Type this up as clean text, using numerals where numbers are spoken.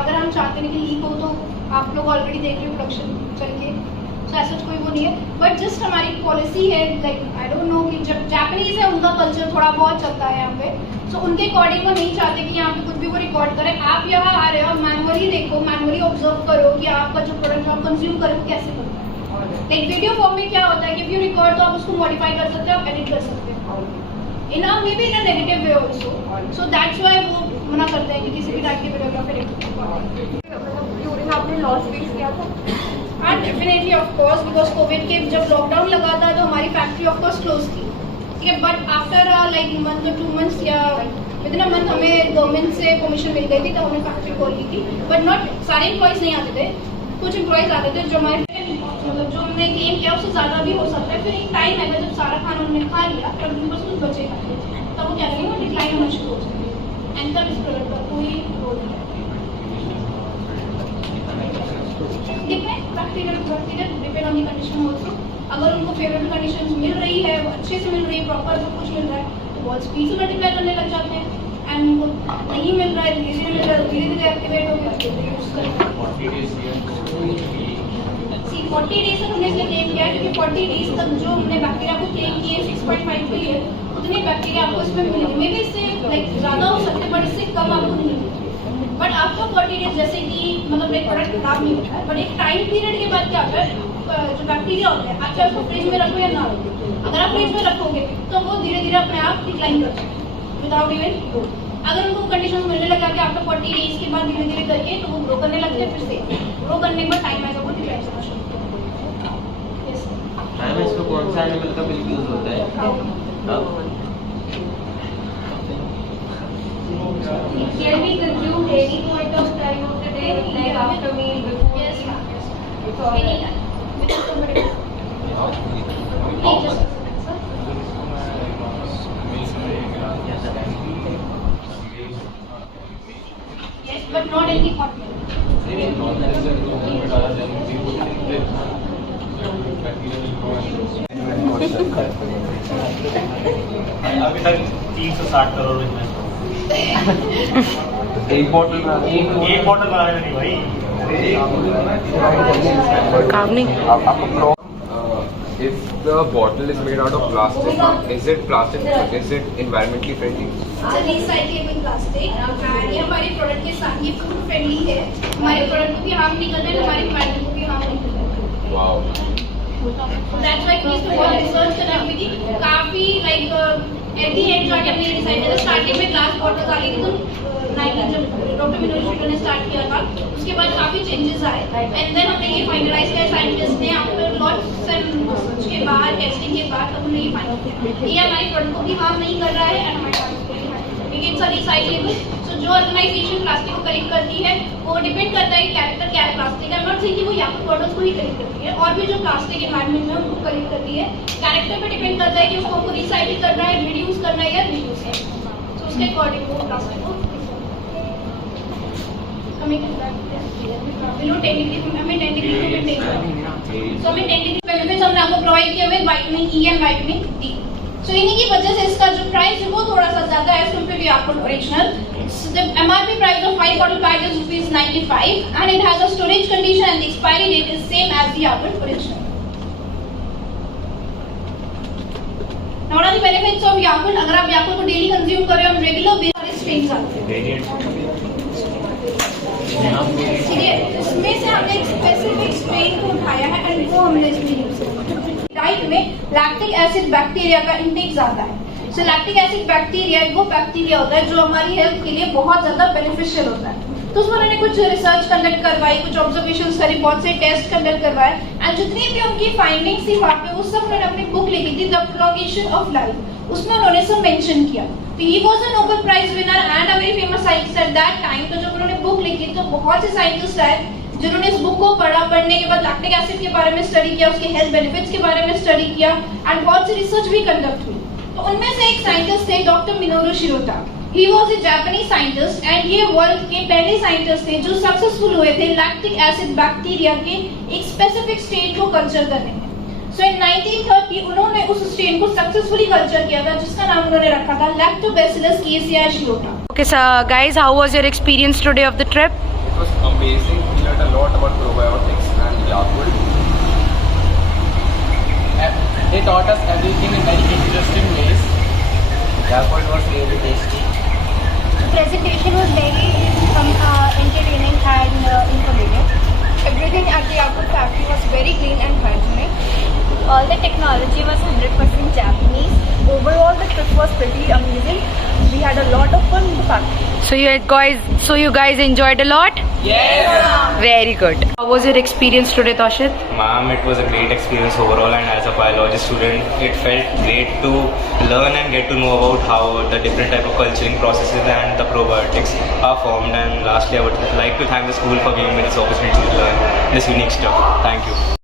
अगर हम चाहते हैं कि लीक हो तो आप लोग ऑलरेडी देख रहे हो प्रोडक्शन चल के, तो ऐसा कोई वो नहीं है। बट जस्ट हमारी पॉलिसी है, लाइक आई डोंट नो कि जब जापानीज है उनका कल्चर थोड़ा बहुत चलता है यहाँ पे, सो उनके अकॉर्डिंग वो नहीं चाहते कि यहाँ पे कुछ भी वो रिकॉर्ड करें। आप यहाँ आ रहे हो, मैनुअली देखो, मैनुअली ऑब्जर्व करो कि आपका जो प्रोडक्ट आप कंज्यूम करो कैसे बनता है। लाइक वीडियो फॉर्म में क्या होता है कि यू रिकॉर्ड तो आप उसको मॉडिफाई कर सकते हो, आप एडिट कर सकते हो in a maybe in a negative way also, so that's why वो मना करते हैं कि किसी भी टाइप की वीडियोग्राफी आपने लॉस फेस किया था। हाँ definitely of course, because Covid के जब लॉकडाउन लगा था तो हमारी फैक्ट्री ऑफ कोर्स क्लोज थी, ठीक है। But after like month 2 months या विद इन अ मंथ हमें गवर्नमेंट से परमिशन मिल गई थी, तब हमने फैक्ट्री खोल ली थी। बट नॉट सारे एम्प्लॉयज नहीं आते थे, कुछ एम्प्लॉयज आते थे जो हमारे मतलब जो हमने क्लेम किया उससे ज़्यादा भी हो सकता है। फिर एक टाइम आएगा जब सारा खाना उन्होंने खा लिया पर उनके पास कुछ बचेगा, तब वो क्या करेंगे, वो डिक्लाइन होना शुरू हो जाएंगे एंड तब इस प्रोडक्ट का कोई रोल नहीं है। Depend on the condition also. अगर उनको फेवरेबल कंडीशन मिल रही है, अच्छे से मिल रही है, प्रॉपर सब कुछ मिल रहा है, तो बहुत स्पीड से मल्टीप्लाई करने लग जाते हैं। एंड उनको नहीं मिल रहा है, धीरे धीरे मिल रहा है, धीरे धीरे एक्टिवेट हो गया, यूज करते हैं। 40 डेज तक हमने इसलिए क्लेम किया है क्योंकि 40 डेज तक जो हमने बैक्टीरिया को क्लेम किए 6.5 बिलियन, उतनी बैक्टीरिया आपको इसमें मिलेगी। मे बी इससे लाइक ज़्यादा हो सकते हैं बट इससे कम आपको नहीं मिलेगी। बट आफ्टर 40 डेज जैसे कि मतलब एक प्रोडक्ट खराब नहीं होता है, बट एक टाइम पीरियड के बाद क्या होता है, जो बैक्टीरिया होता है आप चाहे उसको फ्रिज में रखो या ना रखो, अगर आप फ्रिज में रखोगे तो वो धीरे धीरे अपने आप डिक्लाइन करता है विदाउट इवन। अगर उनको कंडीशन मिलने लगा कि आफ्टर 40 डेज के बाद धीरे धीरे करके तो वो ग्रो करने लगते हैं, फिर से ग्रो करने के बाद टाइम आएगा वो डिक्लाइन करना शुरू में इसमें कौन सा एनिमल का मिल्क यूज होता है? Can we conclude any point of time of the day, like after meal, before? Yes, yes. Anytime. Without somebody. Yes, but not any hot milk. अभी तक 360 करोड़ एक बॉटल बनाने नहीं भाई। If the bottle is made out of plastic, is it plastic? Is it environmentally friendly? Recyclable plastic ये हमारे product के साथ ये फूड फ्रेंडली है, हमारे प्रोडक्ट को भी हार्म नहीं करता है, हमारे एनवायरनमेंट को भी हार्म नहीं करता है। Wow. दैट्स व्हाई इस पे बहुत रिसर्च करना हुई थी, काफी लाइक एट दी एंड जाके हमने डिसाइड किया। स्टार्टिंग में ग्लास बॉटल्स आ रही थी तो 90 जब डॉक्टर मिनोरी ने स्टार्ट किया था उसके बाद काफी चेंजेस आए एंड देन हमने ये फाइनलाइज किया साइंटिस्ट ने आफ्टर लॉट्स एंड रिसर्च के बाद, टेस्टिंग के बाद तब हमने ये फाइनल किया ये हमारे प्रोडक्ट को भी हार्म नहीं कर रहा है एंड हमारे प्रोडक्ट को भी हार्म नहीं कर रहा है, क्योंकि इट्स रिसाइक्लेबल। सो जो ऑर्गेनाइजेशन प्लास्टिक को कलेक्ट करती है वो डिपेंड करता है कैरेक्टर क्या है प्लास्टिक। आई नॉट सेइंग कि वो याकूब बॉटल्स को ही कलेक्ट करती है, और भी जो प्लास्टिक एनवायरनमेंट में उनको कलेक्ट करती है, कैरेक्टर पे डिपेंड करता है कि उसको हमको रिसाइकिल करना है, रिड्यूस करना है या रीयूज करना है। सो उसके अकॉर्डिंग वो प्लास्टिक को हमें 10 डिग्री हमें 10 डिग्री को मेंटेन करना है। सो हमें 10 डिग्री बेनिफिट्स हमने आपको प्रोवाइड किए हुए vitamin E and vitamin D. So इन्हीं की वजह से इसका जो प्राइस है वो थोड़ा सा ज्यादा है एज कम्पेयर टू याकूब original. The MRP price of 5 bottle pack is ₹95 and it has a storage condition and the expiry date is same as the Yakult original. Now what are the benefits of Yakult? अगर आप Yakult को daily consume कर रहे हो, regular base पर strains आते हैं, ठीक है। इसमें से हमने एक स्पेसिफिक स्ट्रेन को उठाया है एंड वो हमने इसमें यूज किया। डाइट में लैक्टिक एसिड बैक्टीरिया का इंटेक ज्यादा है। सो लैक्टिक एसिड बैक्टीरिया वो बैक्टीरिया होता है जो हमारी हेल्थ के लिए बहुत ज्यादा बेनिफिशियल होता है। तो उसमें उन्होंने कुछ रिसर्च कंडक्ट करवाई, कुछ ऑब्जर्वेशंस करी, बहुत से टेस्ट कंडक्ट करवाए एंड जितनी भी उनकी फाइंडिंग्स थी वहाँ पे वो सब उन्होंने अपनी बुक लिखी थी द प्रोपगेशन ऑफ लाइफ, उसमें उन्होंने सब मेंशन किया। तो he was a Nobel prize winner and a very famous scientist at that time. तो जब उन्होंने बुक लिखी तो बहुत से साइंटिस्ट आए जिन्होंने इस बुक को पढ़ा, पढ़ने के बाद लैक्टिक एसिड के बारे में स्टडी किया, उसके हेल्थ बेनिफिट्स के बारे में स्टडी किया एंड बहुत सी रिसर्च भी कंडक्ट हुई। तो उनमें से एक साइंटिस्ट थे doctor Minoru Shirota. He was a Japanese scientist and ये वर्ल्ड के पहले साइंटिस्ट थे जो सक्सेसफुल हुए थे लैक्टिक एसिड बैक्टीरिया के एक स्पेसिफिक स्टेट को कल्चर करने में। सो इन 1930 उन्होंने उस स्ट्रेन को सक्सेसफुली कल्चर किया था जिसका नाम उन्होंने रखा था lactobacillus कीसिया शिरोटा। Okay, so guys, how was your experience today of the trip? was amazing. We learned a lot about probiotics and Yakult. They taught us everything in very interesting ways. Yakult was really tasty. The presentation was very entertaining and informative. Everything at the Yakult factory was very clean and hygienic. All the technology was 100% Japanese. Overall, the trip was pretty amazing. We had a lot of fun in the factory. So you guys enjoyed a lot? Yes! Very good. How was your experience today, Toshit? Ma'am, it was a great experience overall, and as a biology student, it felt great to learn and get to know about how the different type of culturing processes and the probiotics are formed. And lastly, I would like to thank the school for giving me this opportunity to learn this unique stuff. Thank you.